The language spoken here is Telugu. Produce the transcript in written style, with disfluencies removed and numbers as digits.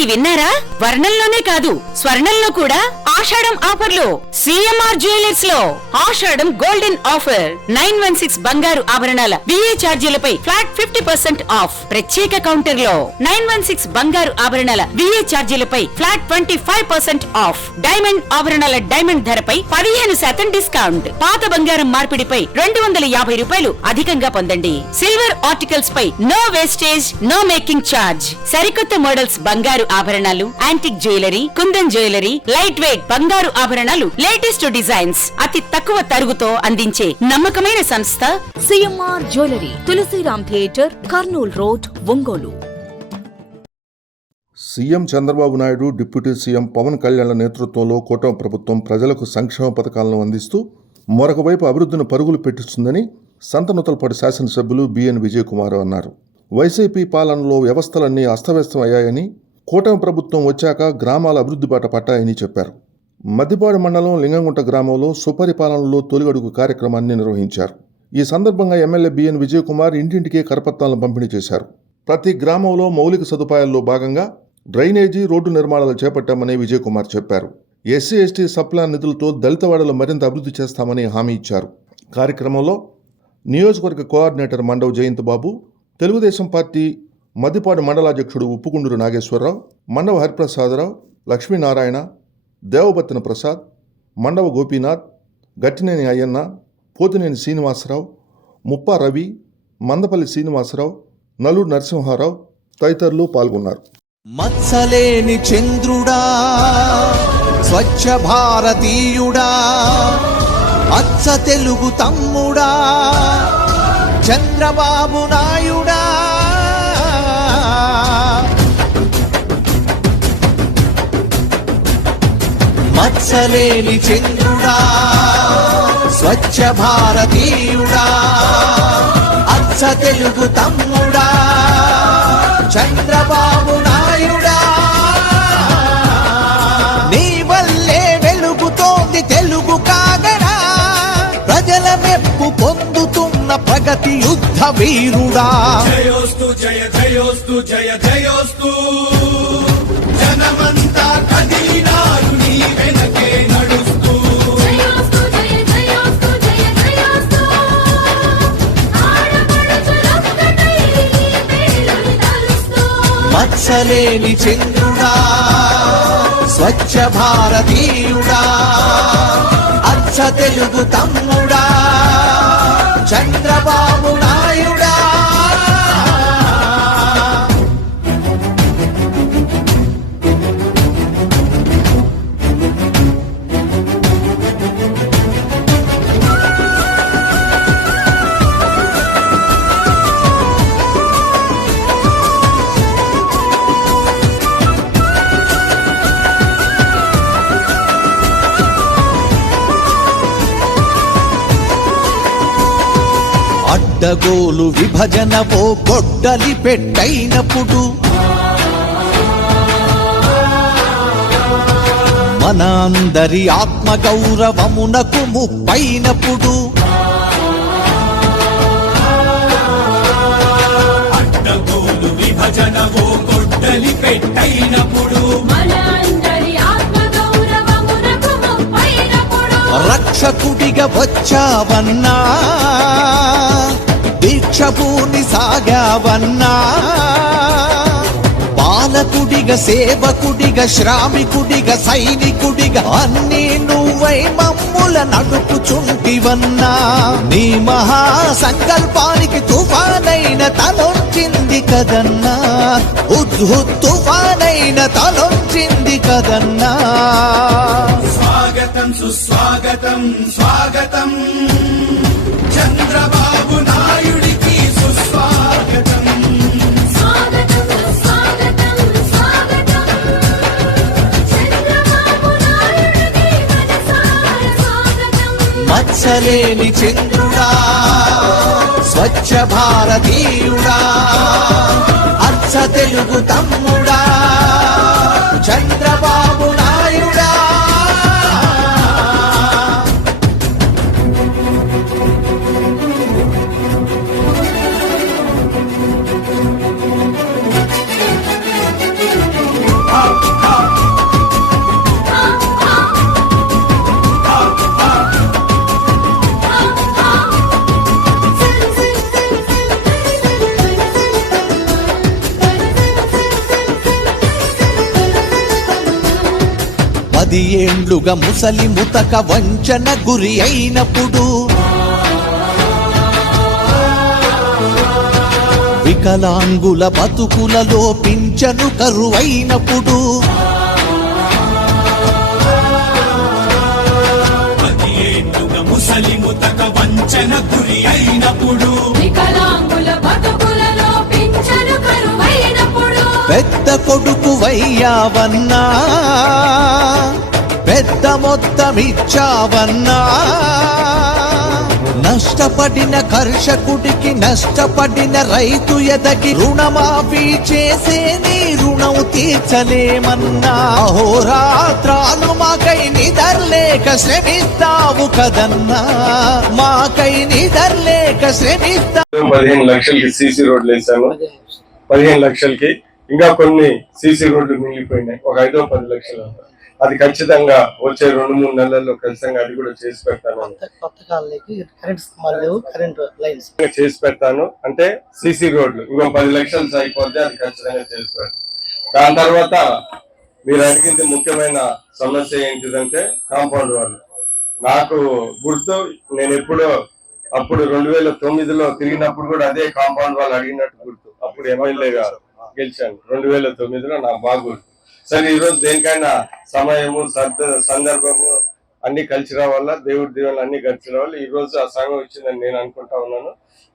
ఇది విన్నారా? వర్ణంలోనే కాదు స్వర్ణంలో కూడా ఆషాఢం ఆఫర్లు. సిఎంఆర్ జ్యువెలర్స్ లో ఆషాఢం గోల్డెన్ ఆఫర్. 916 బంగారు ఆభరణాల బిఏ ఛార్జీలపై ఫ్లాట్ 50% ఆఫ్. ప్రత్యేక కౌంటర్ లో 916 బంగారు ఆభరణాల బిఏ ఛార్జీలపై ఫ్లాట్ 25% ఆఫ్. డైమండ్ ఆభరణాల డైమండ్ ధరపై 15% డిస్కౌంట్. పాత బంగారం మార్పిడిపై 250 రూపాయలు అధికంగా పొందండి. సిల్వర్ ఆర్టికల్స్ పై no wastage, no making charge. సరికొత్త మోడల్స్ బంగారు ఆభరణాలు, antique jewellery, kundan jewellery, light weight బంగారు ఆభరణాలు, లేటెస్ట్ డిజైన్స్ అతి తక్కువ తరుగుతో అందించే నమ్మకమైన సంస్థ CMR jewellery, Tulasiram theatre, Kurnool road, Ongole. CM Chandrababu Naidu, deputy CM Pawan కళ్యాణ్ల నేతృత్వంలో కూటమి ప్రభుత్వం ప్రజలకు సంక్షేమ పథకాలను అందిస్తూ మరొక వైపు అభివృద్ధిని పరుగులు పెట్టిస్తుందని సంతనూతలపాటి శాసనసభ్యులు బిఎన్ విజయ్ కుమార్ అన్నారు. వైసీపీ పాలనలో వ్యవస్థలన్నీ అస్తవ్యస్తం అయ్యాయని, కూటమి ప్రభుత్వం వచ్చాక గ్రామాల అభివృద్ధి బాట పట్టాయని చెప్పారు. మద్దిపాడు మండలం లింగంగుంట గ్రామంలో సుపరిపాలనలో తొలిగడుగు కార్యక్రమాన్ని నిర్వహించారు. ఈ సందర్భంగా ఎమ్మెల్యే బిఎన్ విజయ్ కుమార్ ఇంటింటికి కరపత్రాలను పంపిణీ చేశారు. ప్రతి గ్రామంలో మౌలిక సదుపాయాల్లో భాగంగా డ్రైనేజీ, రోడ్డు నిర్మాణాలు చేపట్టామని విజయ్ కుమార్ చెప్పారు. ఎస్సీ ఎస్టీ సప్లాన్ నిధులతో దళితవాడలు మరింత అభివృద్ధి చేస్తామని హామీ ఇచ్చారు. కార్యక్రమంలో నియోజకవర్గ కోఆర్డినేటర్ మండవ జయంత్ బాబు, తెలుగుదేశం పార్టీ మద్దిపాడు మండలాధ్యక్షుడు ఉప్పుకుండూరు నాగేశ్వరరావు, మండవ హరిప్రసాదరావు, లక్ష్మీనారాయణ, దేవబత్తిన ప్రసాద్, మండవ గోపీనాథ్, గట్టినేని అయ్యన్న, పోతినేని శ్రీనివాసరావు, ముప్పా రవి, మందపల్లి శ్రీనివాసరావు, నల్లూరు నరసింహారావు తదితరులు పాల్గొన్నారు. మత్సలేని చంద్రుడా, స్వచ్ఛ భారతీయుడా, అచ్చ తెలుగు తమ్ముడా, చంద్రబాబు నాయుడా, మత్సలేని చంద్రుడా, స్వచ్ఛ భారతీయుడా, అచ్చ తెలుగు తమ్ముడా, చంద్రబాబు నాయుడా, నీ వల్లే వెలుగుతోంది తెలుగు కాగడా, ప్రజల మెప్పు పొందుతున్న ప్రగతి యుద్ధ వీరుడా. జయోస్తు జయ జయోస్తు జయ జయోస్తు, జనమంతా కదిలినారు నీ వెనకే నడుస్తూ. జయోస్తు జయ జయోస్తు జయ జయోస్తు, ఆడపడుచులొక్కటై నీ పేరుని తలుస్తూ. మత్సలేని చంద్రుడా, స్వచ్ఛ భారతీయుడా, అచ్చ తెలుగు తమ్ముడా, చంద్రబాబు నాయుడా. అడ్డగోలు విభజనవో గొడ్డలి పెట్టైనప్పుడు, మన అందరి ఆత్మగౌరవమునకు ముప్పైనప్పుడు, అడ్డగోలు విభజనవో గొడ్డలి పెట్టైనప్పుడు, మన అందరి ఆత్మగౌరవమునకు ముప్పైనప్పుడు, రక్షకుడిగా వచ్చావన్నా, దీక్షభూని సాగావన్నా, పాలకుడిగా, సేవకుడిగా, శ్రామికుడిగా, సైనికుడిగా అన్నీ నువ్వై మమ్ముల నడుపుచుంటివన్నా. నీ మహా సంకల్పానికి తుఫానైన తలొంచింది కదన్నా, ఉద్హుత్ తుఫానైన తలొంచింది కదన్నా. స్వాగతం సుస్వాగతం స్వాగతం, చంద్రబాబు నాయుడికి సుస్వాగతం. స్వాగతం స్వాగతం స్వాగతం, చంద్రబాబు నాయుడికి మనసార స్వాగతం. మత్సలేని చంద్రుడా, స్వచ్ఛ భారతీయుడా, అచ్చ తెలుగు తమ్ముడా, చంద్రబాబు నాయుడా. 10 ఏండ్లుగా ముసలి ముతక వంచన గురి అయినప్పుడు, వికలాంగుల బతుకులలో పింఛను కరువైనప్పుడు, ముసలి ముతక వంచన గురి అయినప్పుడు, వికలాంగుల బతుకులలో పింఛను కరువైనప్పుడు, పెద్ద కొడుకు వయ్యావన్నా, పెద్ద మొత్తమిచ్చావన్నా, నష్టపడిన కర్షకుడికి నష్టపడిన రైతు ఎదకి రుణమాఫీ చేసే నీ రుణం తీర్చలేమన్నా. అహోరాత్రాలు మాకై నిదర్లేక శ్రమిస్తావు కదన్నా, మాకై నిదర్లేక శ్రమిస్తా. 15 లక్షలకి సీసీ రోడ్లు వేసాను. 15 లక్షలకి ఇంకా కొన్ని సీసీ రోడ్లు మిగిలిపోయినాయి. ఒక 5-10 లక్షలు. అది ఖచ్చితంగా వచ్చే 2-3 నెలల్లో ఖచ్చితంగా అది కూడా చేసి పెడతాను. కొత్త కాలనీకి కరెంట్ స్తంభాలు లేవు, కరెంట్ లైన్స్ చేసి పెడతాను అంటే సీసీ రోడ్లు ఇంకో 10 లక్షలు అయిపోతే అది ఖచ్చితంగా చేసి పెడతాను. దాని తర్వాత మీరు అడిగింది ముఖ్యమైన సమస్య ఏంటిదంటే కాంపౌండ్ వాళ్ళు. నాకు గుర్తు, నేను ఎప్పుడో అప్పుడు 2009లో తిరిగినప్పుడు కూడా అదే కాంపౌండ్ వాళ్ళు అడిగినట్టు గుర్తు. అప్పుడు ఎమ్మెల్యేగా గెలిచాను 2009లో, నాకు బాగా గుర్తు. సరే, ఈరోజు దేనికైనా సమయము సందర్భము అన్ని కలిసి రావాలా, దేవుడి దీవెనలు అన్ని కలిసి రావాలి. ఈ రోజు ఆ సమయం వచ్చిందని నేను అనుకుంటా ఉన్నాను.